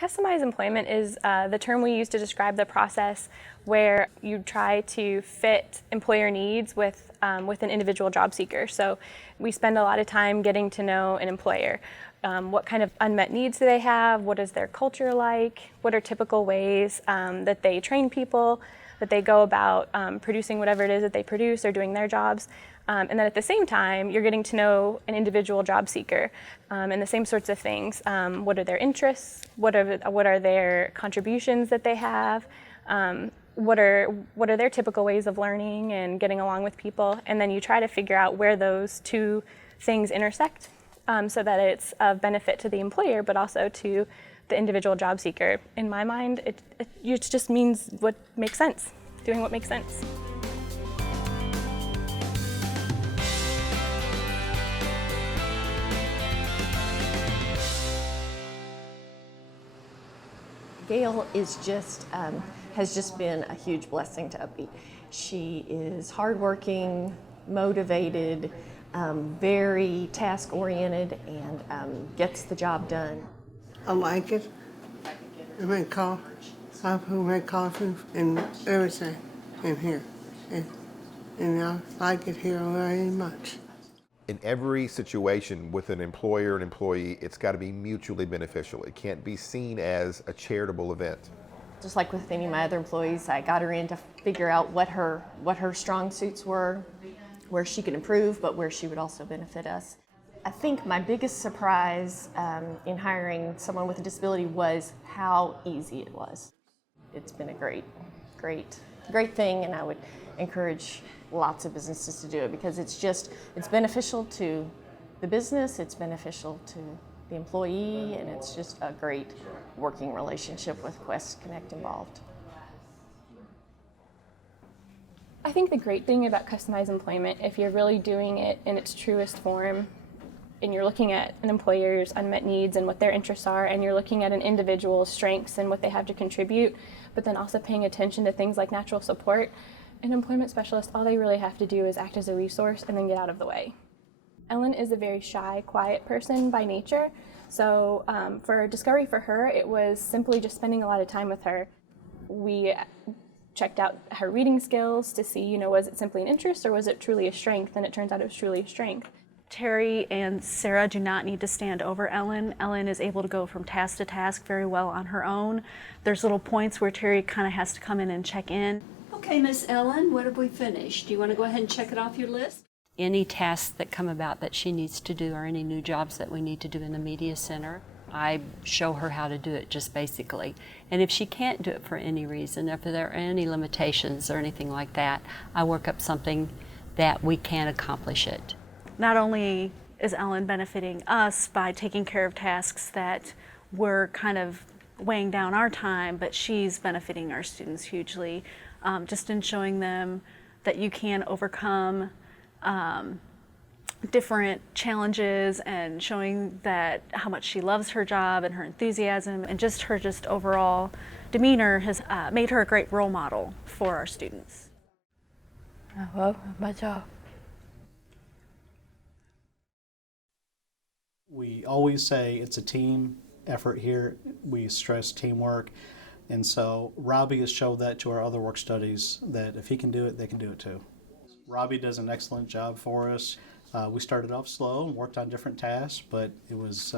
Customized employment is the term we use to describe the process where you try to fit employer needs with an individual job seeker. So we spend a lot of time getting to know an employer. What kind of unmet needs do they have? What is their culture like? What are typical ways that they train people, that they go about producing whatever it is that they produce or doing their jobs? And then at the same time, you're getting to know an individual job seeker and the same sorts of things. What are their interests? What are their contributions that they have? What are their typical ways of learning and getting along with people? And then you try to figure out where those two things intersect so that it's of benefit to the employer, but also to the individual job seeker. In my mind, it just means what makes sense, doing what makes sense. Gale is has just been a huge blessing to Uppy. She is hardworking, motivated, very task-oriented, and gets the job done. I like it. I make coffee. I make coffee and everything in here, and I like it here very much. In every situation with an employer and employee, it's got to be mutually beneficial. It can't be seen as a charitable event. Just like with any of my other employees, I got her in to figure out what her strong suits were, where she could improve, but where she would also benefit us. I think my biggest surprise in hiring someone with a disability was how easy it was. It's been a great thing, and I would encourage lots of businesses to do it because it's beneficial to the business, it's beneficial to the employee, and it's just a great working relationship with Quest Connect involved. I think the great thing about customized employment, if you're really doing it in its truest form, and you're looking at an employer's unmet needs and what their interests are, and you're looking at an individual's strengths and what they have to contribute, but then also paying attention to things like natural support, an employment specialist, all they really have to do is act as a resource and then get out of the way. Ellen is a very shy, quiet person by nature, so for Discovery for her, it was simply just spending a lot of time with her. We checked out her reading skills to see, was it simply an interest or was it truly a strength, and it turns out it was truly a strength. Terry and Sarah do not need to stand over Ellen. Ellen is able to go from task to task very well on her own. There's little points where Terry kind of has to come in and check in. Okay, Miss Ellen, what have we finished? Do you want to go ahead and check it off your list? Any tasks that come about that she needs to do or any new jobs that we need to do in the media center, I show her how to do it just basically. And if she can't do it for any reason, if there are any limitations or anything like that, I work up something that we can accomplish it. Not only is Ellen benefiting us by taking care of tasks that were kind of weighing down our time, but she's benefiting our students hugely, just in showing them that you can overcome different challenges, and showing that how much she loves her job and her enthusiasm, and just her overall demeanor has made her a great role model for our students. I love my job. We always say it's a team effort here. We stress teamwork. And so Robbie has showed that to our other work studies, that if he can do it, they can do it too. Robbie does an excellent job for us. We started off slow and worked on different tasks, but it was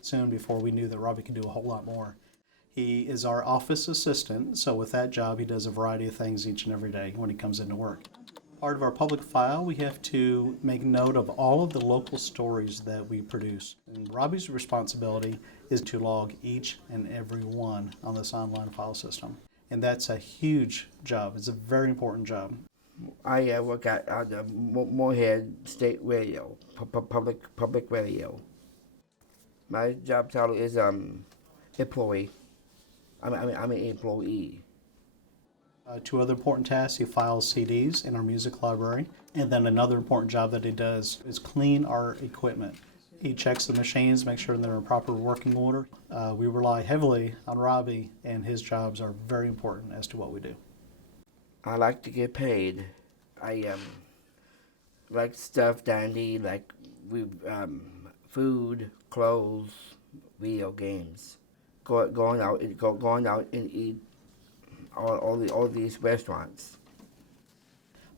soon before we knew that Robbie could do a whole lot more. He is our office assistant, so with that job he does a variety of things each and every day when he comes into work. Part of our public file, we have to make note of all of the local stories that we produce. And Robbie's responsibility is to log each and every one on this online file system. And that's a huge job. It's a very important job. I work at Moorhead State Radio, public radio. My job title is employee. I'm an employee. Two other important tasks: he files CDs in our music library, and then another important job that he does is clean our equipment. He checks the machines, make sure they're in proper working order. We rely heavily on Robbie, and his jobs are very important as to what we do. I like to get paid. I like stuff that I need, like food, clothes, video games. going out and eat all these restaurants.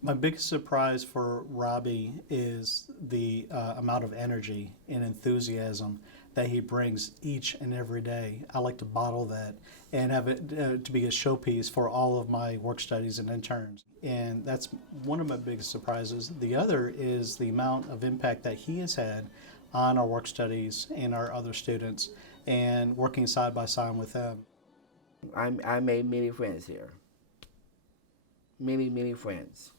My biggest surprise for Robbie is the amount of energy and enthusiasm that he brings each and every day. I like to bottle that and have it to be a showpiece for all of my work studies and interns. And that's one of my biggest surprises. The other is the amount of impact that he has had on our work studies and our other students and working side by side with them. I made many friends here. Many friends.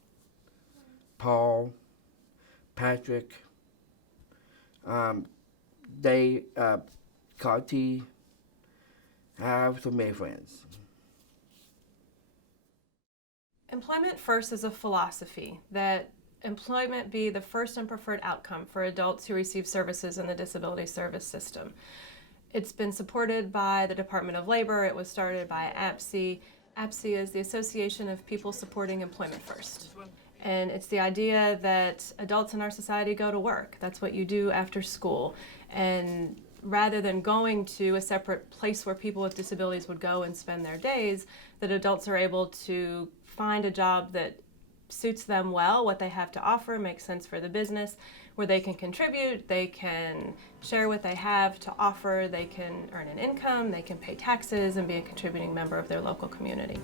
Paul, Patrick, Carty. I have so many friends. Employment first is a philosophy that employment be the first and preferred outcome for adults who receive services in the disability service system. It's been supported by the Department of Labor. It was started by APSE. APSE is the Association of People Supporting Employment First. And it's the idea that adults in our society go to work. That's what you do after school. And rather than going to a separate place where people with disabilities would go and spend their days, that adults are able to find a job that suits them well, what they have to offer makes sense for the business, where they can contribute, they can share what they have to offer, they can earn an income, they can pay taxes and be a contributing member of their local community.